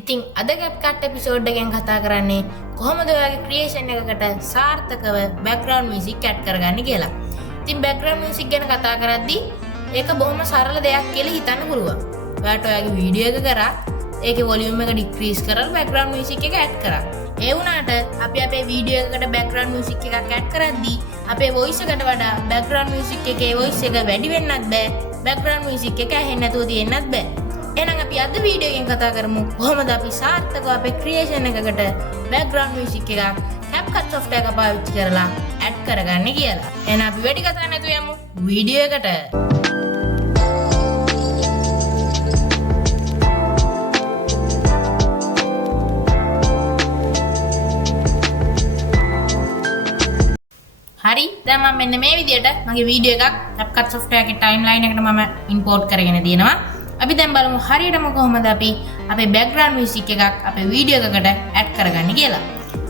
ඉතින් අද CapCut episode එකෙන් කතා කරන්නේ කොහොමද ඔයාගේ ක්‍රියේෂන් එකකට සාර්ථකව බෑග්ග්‍රවුන්ඩ් මියුසික් ඇඩ් කරගන්නේ කියලා. ඉතින් බෑග්ග්‍රවුන්ඩ් මියුසික් ගැන කතා කරද්දී ඒක බොහොම සරල දෙයක් කියලා හිතන්න පුළුවන්. ඔයාට ඔයාගේ වීඩියෝ එක කරා ඒකේ වොලියුම් එක ඩික්‍රීස් කරලා බෑග්ග්‍රවුන්ඩ් මියුසික් එක ඇඩ් කරා. ඒ වුණාට අපි අපේ වීඩියෝ එකකට බෑග්ග්‍රවුන්ඩ් මියුසික් එකක් ඇඩ් කරද්දී අපේ වොයිස් එකට වඩා බෑග්ග්‍රවුන්ඩ් මියුසික් එකේ වොයිස් එක වැඩි වෙන්නත් බෑ. බෑග්ග්‍රවුන්ඩ් මියුසික් එක ඇහෙන්නේ නැතුව තියෙන්නත් බෑ. එහෙනම් අපි අද වීඩියෝ එකෙන් කතා කරමු කොහොමද අපි සාර්ථකව අපේ ක්‍රියේෂන් එකකට බෑග්ග්‍රවුන්ඩ් මියුසික් එකක් CapCut software එක පාවිච්චි කරලා ඇඩ් කරගන්නේ කියලා. එහෙනම් අපි වැඩි කතා නැතුව යමු වීඩියෝ එකට. හරි දැන් මම මෙන්න මේ විදිහට මගේ වීඩියෝ එකක් CapCut software එකේ timeline එකට මම import කරගෙන තියෙනවා. අපි දැන් බලමු හරියටම කොහොමද අපි අපේ background music එකක් අපේ වීඩියෝ එකකට add කරගන්නේ කියලා.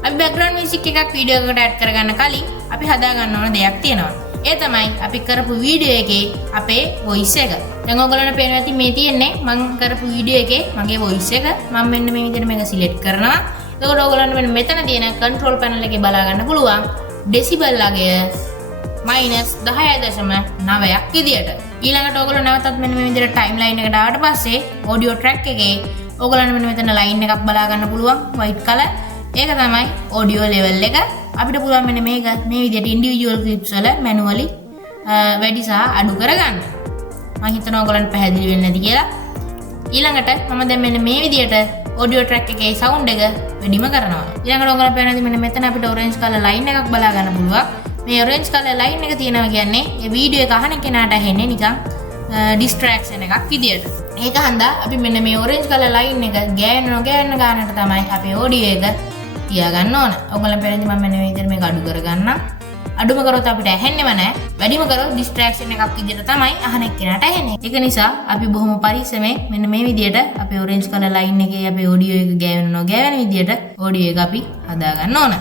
අපි background music එකක් වීඩියෝ එකකට add කරගන්න කලින් අපි හදා ගන්න ඕන දෙයක් තියෙනවා. ඒ තමයි අපි කරපු වීඩියෝ එකේ අපේ voice එක. දැන් ඔයගොල්ලන්ට පේනවා ඇති මේ තියෙන්නේ මම කරපු වීඩියෝ එකේ මගේ voice එක. මම මෙන්න මේ විදිහට මේක select කරනවා. එතකොට ඔයගොල්ලන්ට මෙන්න මෙතන තියෙන control panel එකේ බලා ගන්න පුළුවන් decibel අගය -10.9ක් විදියට. ඊළඟට ඔයගොල්ලෝ නැවතත් මෙන්න මේ විදිහට ටයිම්ලයින් එකට ආවට පස්සේ ඔඩියෝ ට්‍රැක් එකේ ඔයගොල්ලන්ට මෙන්න මෙතන ලයින් එකක් බලා ගන්න පුළුවන් white color. ඒක තමයි ඔඩියෝ ලෙවල් එක. අපිට පුළුවන් මෙන්න මේක මේ විදිහට ඉන්ඩිවිජුවල් ක්ලිප්ස් වල මැනුවලි වැඩි සහ අඩු කරගන්න. මම හිතනවා ඔයගොල්ලන්ට පැහැදිලි වෙන්නේ නැති කියලා. ඊළඟට මම දැන් මෙන්න මේ විදිහට ඔඩියෝ ට්‍රැක් එකේ සවුන්ඩ් එක වැඩිම කරනවා. ඊළඟට ඔයගොල්ලෝ පේනවා මෙන්න මෙතන අපිට ඔරෙන්ජ් කලර් ලයින් එකක් බලා ගන්න පුළුවන්. මේ ඔරෙන්ජ් කලර් ලයින් එක තියෙනවා කියන්නේ මේ වීඩියෝ එක අහන කෙනාට ඇහෙන්නේ නිකන් ඩිස්ට්‍රැක්ෂන් එකක් විදියට. ඒක හන්දා අපි මෙන්න මේ ඔරෙන්ජ් කලර් ලයින් එක ගෑවෙන ගානට තමයි අපේ ඔඩියෝ එක තියාගන්න ඕන. ඔයගොල්ලන් පේන්නේ මම මෙන්න මේ විදිහට මේක අඩු කරගන්නම්. අඩුම කරොත් අපිට ඇහෙන්නේම නැහැ. වැඩිම කරොත් ඩිස්ට්‍රැක්ෂන් එකක් විදියට තමයි අහන කෙනාට ඇහෙන්නේ. ඒක නිසා අපි බොහොම පරිස්සමෙන් මෙන්න මේ විදියට අපේ ඔරෙන්ජ් කලර් ලයින් එකේ අපේ ඔඩියෝ එක ගෑවෙන විදියට ඔඩියෝ එක අපි හදා ගන්න ඕන.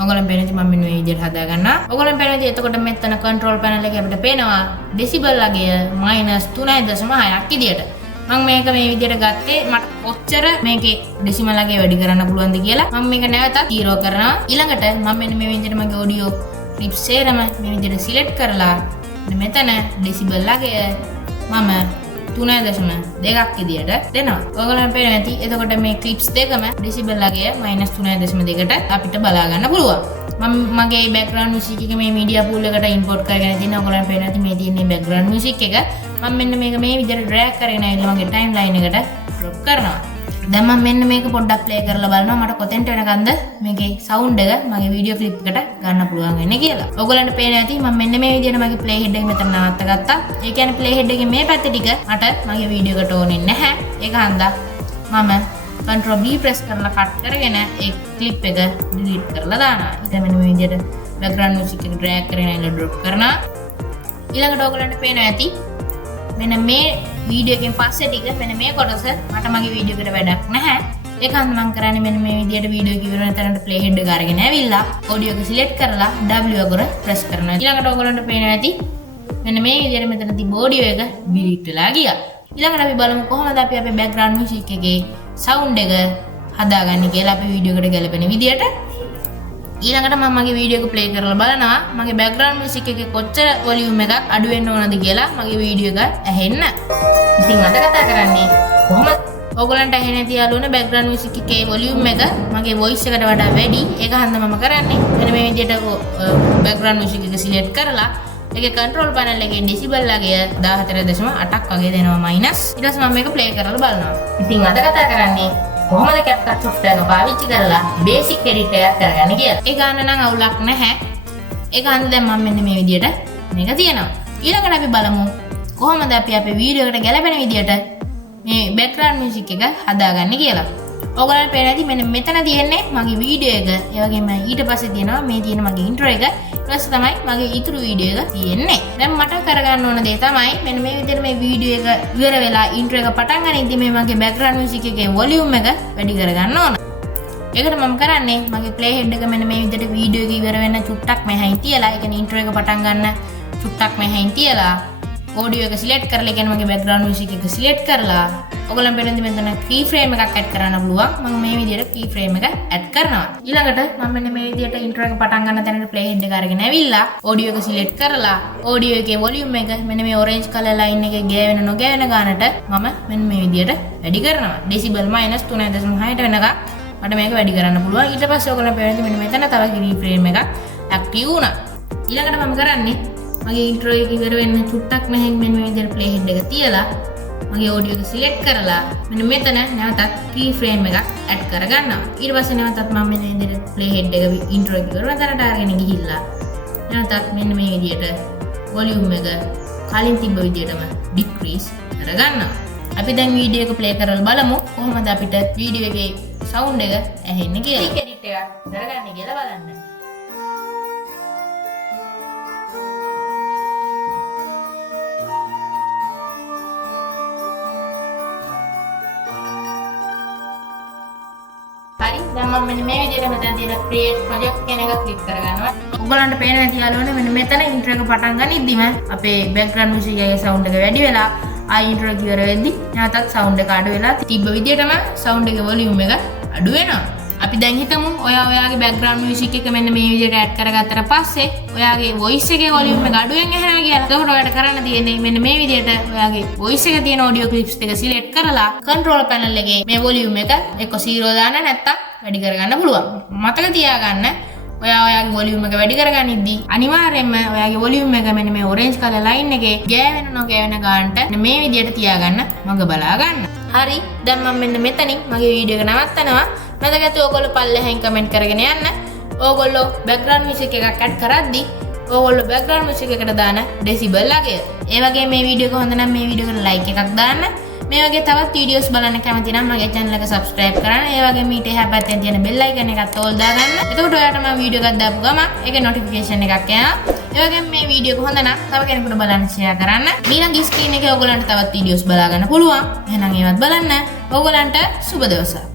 ඔයගොල්ලන් පේන්නේ මම මෙන්න මේ විදිහට හදා ගන්නවා. ඔයගොල්ලන් පේන්නේ එතකොට මෙතන control panel එකේ අපිට පේනවා decibel අගය -3.6ක් විදියට. මම මේක මේ විදිහට ගත්තේ මට කොච්චර මේකේ decimal අගය වැඩි කරන්න පුළුවන්ද කියලා. මම මේක නැවතත් 0 කරනවා. ඊළඟට මම මෙන්න මේ විදිහට මගේ audio clips එකම මේ විදිහට select කරලා මෙතන decibel අගය මම 3.2ක් විදියට දෙනවා. ඔයගොල්ලන් පේනවා ඇති. එතකොට මේ clips දෙකම decibel අගය -3.2කට අපිට බලා ගන්න පුළුවන්. මම මගේ background music එක මේ media pool එකට import කරගෙන තියෙනවා. ඔයගොල්ලන් පේනවා ඇති මේ තියෙන්නේ background music එක. මම මෙන්න මේක මේ විදියට drag කරගෙන ආවිල්ලා මගේ timeline එකට drop කරනවා. දැන් මම මෙන්න මේක පොඩ්ඩක් play කරලා බලනවා මට කොතෙන්ට වෙනකන්ද මේකේ sound එක මගේ video clip එකට ගන්න පුළුවන් වෙන්නේ කියලා. ඔයගොල්ලන්ට පේනවා ඇති මම මෙන්න මේ විදියට මගේ play head එක මෙතන නවත්ත ගත්තා. ඒ කියන්නේ play head එකේ මේ පැත්ත ටික මට මගේ video එකට ඕනේ නැහැ. ඒක හන්දා මම control B press කරලා cut කරගෙන ඒ clip එක delete කරලා දානවා. ඊට මෙන්න මේ විදියට background music එක drag කරගෙන ඉල drop කරනවා. ඊළඟට ඔයගොල්ලන්ට පේනවා ඇති මෙන්න මේ වීඩියෝ එකෙන් පස්සේ ටික මෙන්න මේ කොටස මට මගේ වීඩියෝ එකට වැඩක් නැහැ. ඒක හන්ද මම කරන්නේ මෙන්න මේ විදියට වීඩියෝ එක ඉවර වෙන තැනට play head එක අරගෙන ඇවිල්ලා ඔඩියෝ එක select කරලා W අගුර press කරනවා. ඊළඟට ඔයගොල්ලන්ට පේනවා ඇති මෙන්න මේ විදියට මෙතන තිබ්බ ඔඩියෝ එක delete වෙලා ගියා. ඊළඟට අපි බලමු කොහොමද අපි අපේ background music එකේ sound එක හදාගන්නේ කියලා අපි වීඩියෝ එකට ගැලපෙන විදියට. ඊළඟට මම මගේ වීඩියෝ එක play කරලා බලනවා මගේ background music එකේ කොච්චර volume එකක් අඩු වෙන්න ඕනද කියලා මගේ වීඩියෝ එක ඇහෙන්න. ඉතින් අද කතා කරන්නේ කොහොමද ඔයගොල්ලන්ට ඇහෙන්නේ නැති යාළුවනේ background music එකේ volume එක මගේ voice එකට වඩා වැඩි. ඒක හන්ද මම කරන්නේ මෙන්න මේ විදිහට background music එක select කරලා ඒකේ control panel එකේ decibel අගය 14.8ක් වගේ දෙනවා minus. ඊට පස්සේ මම මේක play කරලා බලනවා. ඉතින් අද කතා කරන්නේ කොහොමද CapCut software එක පාවිච්චි කරලා basic edit එකක් කරගන්නේ කියලා. ඒ ගන්න නම් අවුලක් නැහැ. ඒක හන්ද දැන් මම මෙන්න මේ විදිහට මේක තියෙනවා. ඊළඟට අපි බලමු කොහොමද අපි අපේ වීඩියෝ එකට ගැලපෙන විදිහට මේ background music එක හදාගන්නේ කියලා. ඔයගොල්ලන්ට පේනවා ඇති මෙන්න මෙතන තියෙන්නේ මගේ වීඩියෝ එක. ඒ වගේම ඊට පස්සේ තියෙනවා මේ තියෙන මගේ intro එක. ඊට පස්සේ තමයි මගේ ඊතුරු වීඩියෝ එක තියෙන්නේ. දැන් මට කරගන්න ඕන දේ තමයි මෙන්න මේ විදිහට මේ වීඩියෝ එක ඉවර වෙලා intro එක පටන් ගනිද්දි මේ මගේ background music එකේ volume එක වැඩි කරගන්න ඕන. ඒකට මම කරන්නේ මගේ play head එක මෙන්න මේ විදිහට වීඩියෝ එක ඉවර වෙන චුට්ටක් මෙහායින් තියලා ඒ කියන්නේ intro එක පටන් ගන්න චුට්ටක් මෙහායින් තියලා audio එක select කරලා කියන්නේ මගේ background music එක select කරලා ඔයගොල්ලන් පේන මෙතන key frame එකක් add කරන්න පුළුවන්. මම මේ විදිහට key frame එක add කරනවා. ඊළඟට මම මෙන්න මේ විදිහට intro එක පටන් ගන්න තැනට play head එක අරගෙන ඇවිල්ලා audio එක select කරලා audio එකේ volume එක මෙන්න මේ orange color line එකේ ගෑවෙන නොගෑවෙන ගානට මම මෙන්න මේ විදිහට වැඩි කරනවා. decibel -3.6ට වෙනකම් මට මේක වැඩි කරන්න පුළුවන්. ඊට පස්සේ ඔයගොල්ලන් පේන මෙන්න මෙතන තව key frame එකක් active වුණා. ඊළඟට මම කරන්නේ මගේ intro එක ඉවර වෙන්න චුට්ටක් මෙහෙන් මෙන්න මේ විදිහට play head එක තියලා මගේ audio එක select කරලා මෙන්න මෙතන නැවතත් key frame එකක් add කරගන්නවා. ඊට පස්සේ නැවතත් මම මෙන්න මේ විදිහට play head එක intro එක ඉවර වෙන තැනට අරගෙන ගිහිල්ලා නැවතත් මෙන්න මේ විදිහට volume එක කලින් තිබ්බ විදිහටම decrease කරගන්නවා. අපි දැන් වීඩියෝ එක play කරලා බලමු කොහොමද අපිට වීඩියෝ එකේ sound එක ඇහෙන්නේ කියලා. edit එකක් කරගන්න කියලා බලන්න. හරි දැන් මම මෙන්න මේ විදිහට මෙතන තියෙන create project කියන එක ක්ලික් කරගන්නවා. ඔයගොල්ලන්ට පේන නැති යාළුවනේ මෙන්න මෙතන intro එක පටන් ගනිද්දිම අපේ background music එකේ sound එක වැඩි වෙලා ආයි intro එක ඉවර වෙද්දි නැවතත් sound එක අඩු වෙලා තිබ්බ විදිහටම sound එකේ volume එක අඩු වෙනවා. අපි දැන් හිතමු ඔයාගේ background music එක මෙන්න මේ විදිහට add කරගත්තට පස්සේ ඔයාගේ voice එකේ volume එක අඩුවෙන් ඇහෙනවා කියලා. එතකොට ඔයාලට කරන්න තියෙන්නේ මෙන්න මේ විදිහට ඔයාගේ voice එකේ තියෙන audio clips ටික select කරලා control panel එකේ මේ volume එක එක්ක 0 දාන්න නැත්තම් වැඩි කරගන්න පුළුවන්. මතක තියාගන්න ඔයාගේ volume එක වැඩි කරගනිද්දී අනිවාර්යයෙන්ම ඔයාගේ volume එක මෙන්න මේ orange color line එකේ ගෑවෙන නොගෑවෙන ගානට මේ විදිහට තියාගන්න මග බලා ගන්න. හරි දැන් මම මෙන්න මෙතනින් මගේ වීඩියෝ එක නවත්තනවා. නැදගත්තු ඔයගොල්ලෝ පල්ලෙහෙන් කමෙන්ට් කරගෙන යන්න. ඔයගොල්ලෝ background music එකක් add කරද්දී ඔයගොල්ලෝ background music එකට දාන decibel අගය. ඒ වගේ මේ වීඩියෝ එක හොඳ නම් මේ වීඩියෝ එකට like එකක් දාන්න. මේ වගේ තවත් වීඩියෝස් බලන්න කැමති නම් මගේ channel එක subscribe කරන්න. ඒ වගේම ඊට එහා පැත්තේ තියෙන bell icon එකත් all දාගන්න. එතකොට ඔයාලට මම වීඩියෝ එකක් දාපු ගමන් ඒකේ notification එකක් එනවා. ඒ වගේම මේ වීඩියෝ එක හොඳ නම් තව කෙනෙකුට බලන්න share කරන්න. ඊළඟ screen එකේ ඔයගොල්ලන්ට තවත් වීඩියෝස් බලා ගන්න පුළුවන්. එහෙනම් ඒවත් බලන්න. ඔයගොල්ලන්ට සුබ දවසක්.